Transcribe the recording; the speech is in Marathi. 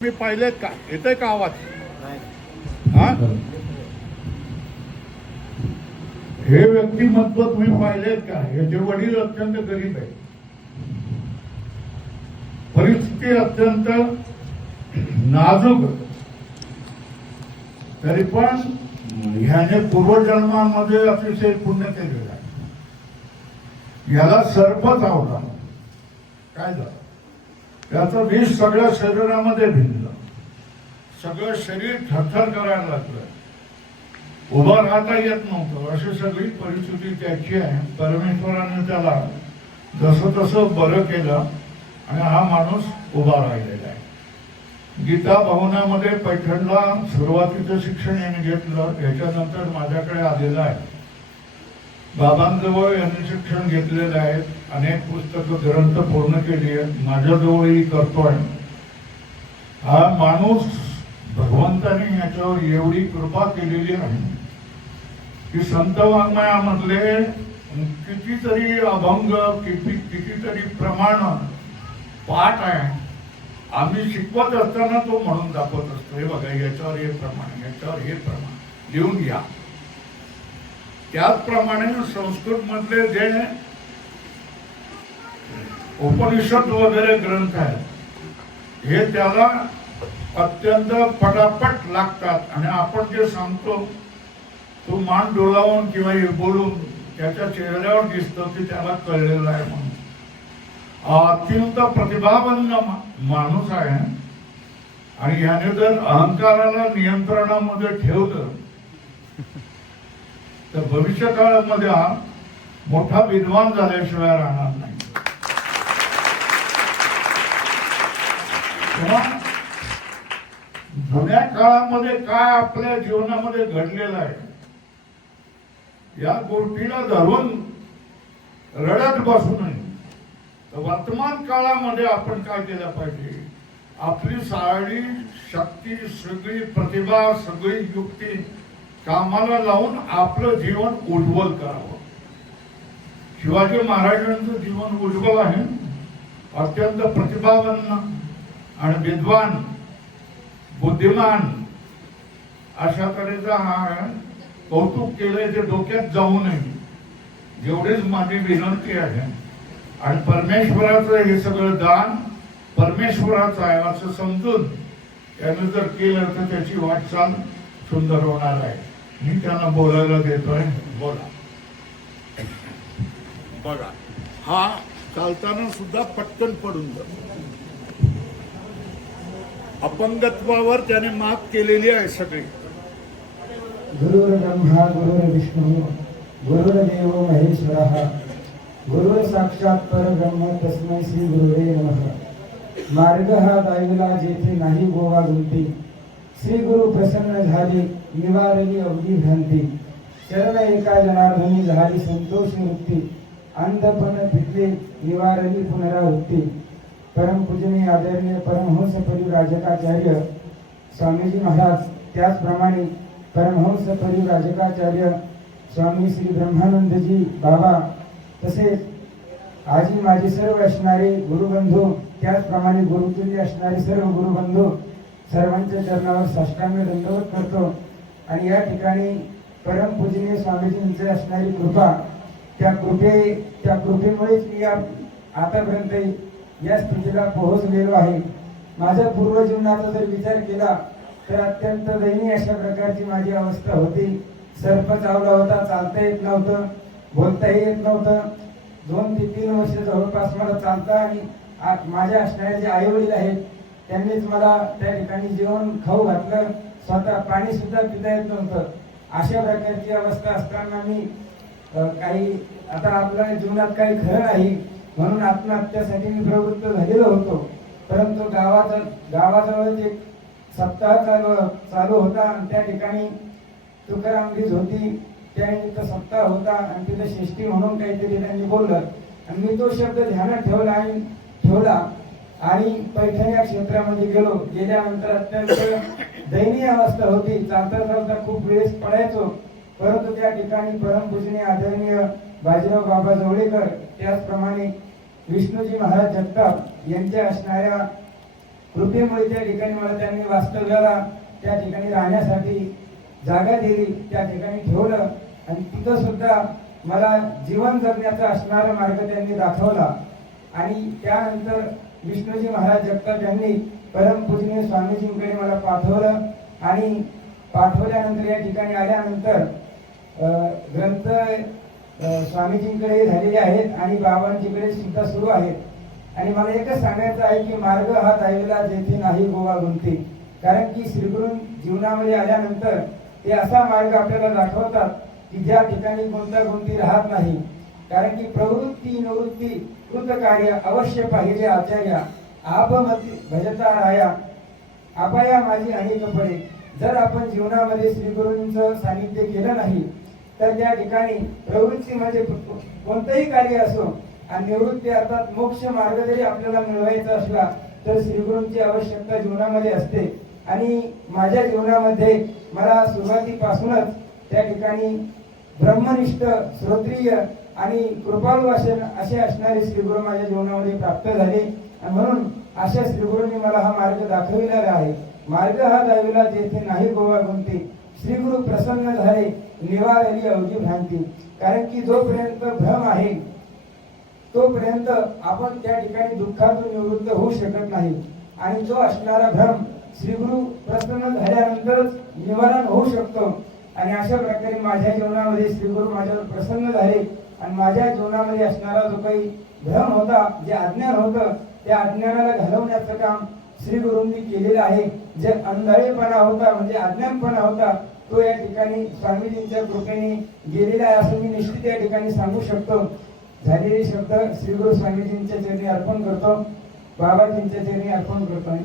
मी पाहिलेत का? येतंय का आवाज? हा, हे व्यक्तिमत्व तुम्ही पाहिलेत का? याचे वडील अत्यंत गरीब आहे, परिस्थिती अत्यंत नाजूक, तरी पण ह्याने पूर्वजन्मामध्ये अतिशय पुण्य केलेलं आहे. याला सर्प चावला, काय झालं? त्याचं विष सगळ्या शरीरामध्ये भिनलं, सगळं शरीर थरथर करायला लागलं, उभं राहता येत नव्हतं. अशी सगळी परिस्थिती त्याची आहे. परमेश्वराने त्याला जसं तसं बरं केलं आणि हा माणूस उभा राहिलेला आहे. गीता भवनामध्ये पैठणला सुरुवातीचं शिक्षण याने घेतलं. याच्यानंतर माझ्याकडे आलेलं आहे. बाबांजवळ यांनी शिक्षण घेतलेलं आहे. अनेक पुस्तकं ग्रंथ पूर्ण केली आहेत. माझ्याजवळही करतोय. हा माणूस भगवंताने याच्यावर एवढी कृपा केलेली आहे की संत वाङ्मयामधले कितीतरी अभंग, कितीतरी प्रमाण पाठ आहे. आम्ही शिकवत असताना तो म्हणून दाखवत असतो, हे बघा याच्यावर हे प्रमाण, याच्यावर हे प्रमाण लिहून घ्या. त्याचप्रमाणे संस्कृत मधले जे उपनिषद वगैरे ग्रंथ आहेत हे त्याला अत्यंत पटापट लागतात आणि आपण जे सांगतो तो मान डोलावून किंवा बोलून त्याच्या चेहऱ्यावर दिसतं की त्याला कळलेलं आहे म्हणून. अत्यंत प्रतिभावंत माणूस आहे आणि याने जर अहंकाराला नियंत्रणामध्ये ठेवलं तर भविष्य काळामध्ये हा मोठा विद्वान झाल्याशिवाय राहणार नाही. जुन्या काळामध्ये काय आपल्या जीवनामध्ये घडलेलं आहे या गोष्टीला धरून रडत बसू नये. तर वर्तमान काळामध्ये आपण काय केलं पाहिजे? आपली सारी शक्ती, सगळी प्रतिभा, सगळी युक्ती कामाला लावून आपलं जीवन उज्ज्वल करावं. शिवाजी महाराजांचं जीवन उज्ज्वल आहे. अत्यंत प्रतिभावान आणि विद्वान, बुद्धिमान अशा तऱ्हेचा हा कौतुक केलंय ते डोक्यात जाऊ नये, जेवढीच माझी विनंती आहे. आणि परमेश्वराचं हे सगळं दान परमेश्वराचं आहे असं समजून त्याने जर केलं तर त्याची वाटचाल सुंदर होणार आहे. मी त्यांना बोलायला देतोय. बोला. बघा, हा चालताना सुद्धा पटकन पडून जातो. अपंगत्वावर त्याने मात केलेली आहे सगळी. गुरुर् ब्रह्मा गुरुर्विष्णू गुरुर्देव महेश्वरः गुरुर् साक्षात परब्रह्म तस्मै श्री गुरुवे नमः. मार्ग हा दाविला जेथे नाही गोवा गुंती, श्री गुरु प्रसन्न झाली निवारली अवघी भ्रांती. शरण एका जनार्दनी झाली संतोष वृत्ती, अंधपण फिटले निवारली पुनरावृत्ती. परमपूजनीय आदरणीय परमहंस परिव्राजकाचार्य स्वामीजी महाराज, त्याचप्रमाणे परमहंस परिव्राजकाचार्य स्वामी श्री ब्रह्मानंदजी बाबा, तसेच आजी माझे सर्व असणारे गुरुबंधू, त्याचप्रमाणे गुरुतुल्य असणारे सर्व गुरुबंधू, सर्वांच्या चरणावर साष्टांग दंडवत करतो. आणि या ठिकाणी परमपूजनीय स्वामीजींची असणारी कृपा, त्या कृपेमुळेच मी आतापर्यंत या स्थितीला पोहोचलेलो आहे. माझ्या पूर्वजीवनाचा जर विचार केला तर अत्यंत दयनीय अशा प्रकारची माझी अवस्था होती. सर्प चावला होता, चालता येत नव्हतं, बोलताही येत नव्हतं. 2 ते 3 वर्ष जवळपास मला चालता आणि माझ्या असणारे जे आई वडील आहेत त्यांनीच मला त्या ठिकाणी जेवण खाऊ घातलं. स्वतः पाणी सुद्धा पिता येत नव्हतं. अशा प्रकारची अवस्था असताना मी काही आता आपल्या जीवनात काही खरं नाही म्हणून आत्महत्यासाठी मी प्रवृत्त झालेलो होतो. परंतु गावाजवळ एक सप्ताह चालू होता आणि त्या ठिकाणी तुकारामगीज होती. त्यानिमित्त सप्ताह होता आणि तिथे शिष्टी म्हणून काहीतरी त्यांनी बोललं आणि मी तो शब्द ध्यानात ठेवला आणि पैठण या क्षेत्रामध्ये गेलो. गेल्यानंतर अत्यंत दयनीय अवस्था होती. चालता खूप वेळेस पडायचो. परंतु त्या ठिकाणी परमपूजनीय आदरणीय बाजीराव बाबा जवळेकर, त्याचप्रमाणे विष्णूजी महाराज जगताप यांच्या असणाऱ्या कृपेमुळे त्या ठिकाणी मला त्यांनी वास्तव्याला त्या ठिकाणी राहण्यासाठी जागा दिली, त्या ठिकाणी ठेवलं आणि तिथं सुद्धा मला जीवन जगण्याचा असणारा मार्ग त्यांनी दाखवला. आणि त्यानंतर विष्णूजी महाराज जगताप यांनी परमपूजनीय स्वामीजींकडे मला पाठवलं आणि पाठवल्यानंतर या ठिकाणी आल्यानंतर ग्रंथ स्वामीजींकडे झालेले आहेत आणि बाबांजीकडे सुद्धा सुरू आहेत. आणि मला एकच सांगायचं आहे की मार्ग हा दैवला जेथे नाही गोवा गुंती. कारण की श्रीगुरू जीवनामध्ये आल्यानंतर ते असा मार्ग आपल्याला दाखवतात की ज्या ठिकाणी गुंतागुंती राहत नाही. कारण की प्रवृत्ती निवृत्ती कृत कार्य अवश्य पाहिजे आचार्या, आपमती भजता राया आपाया माझी अनेक पडे. जर आपण जीवनामध्ये श्रीगुरूंचं सानिध्य केलं नाही तर त्या ठिकाणी प्रवृत्ती म्हणजे कोणतंही कार्य असो आणि निवृत्ती अर्थात मोक्ष मार्ग जरी आपल्याला मिळवायचा असला तर श्रीगुरूंची आवश्यकता जीवनामध्ये असते. आणि माझ्या जीवनामध्ये मला सुरुवातीपासूनच त्या ठिकाणी ब्रह्मनिष्ठ श्रोत्रिय आणि कृपाळू असे असणारे श्रीगुरू माझ्या जीवनामध्ये प्राप्त झाले. आणि म्हणून अशा श्रीगुरूंनी मला हा मार्ग दाखविलेला आहे. मार्ग हा दैवला जेथे नाही गोवा गुंती. श्रीगुरु प्रसन्न झाले निवारली अवघी भ्रांती. कारण की जोपर्यंत भ्रम आहे तोपर्यंत आपण त्या ठिकाणी दुःखातून निवृत्त होऊ शकत नाही. आणि जो असणारा भ्रम श्रीगुरु प्रसन्न झाल्यानंतरच निवारण होऊ शकतो. आणि अशा प्रकारे माझ्या जीवनामध्ये श्रीगुरु माझ्यावर प्रसन्न झाले आणि माझ्या जीवनामध्ये असणारा जो काही भ्रम होता, जे अज्ञान होतं, त्या अज्ञानाला घालवण्याचं काम श्रीगुरूंनी केलेलं आहे. जे अंधाळेपणा होता म्हणजे अज्ञानपणा होता तो या ठिकाणी स्वामीजींच्या कृपेने गेलेला आहे असं मी निश्चित या ठिकाणी सांगू शकतो. झालेले शब्द श्रीगुरु स्वामीजींच्या चरणी अर्पण करतो, बाबाजींच्या चरणी अर्पण करतो.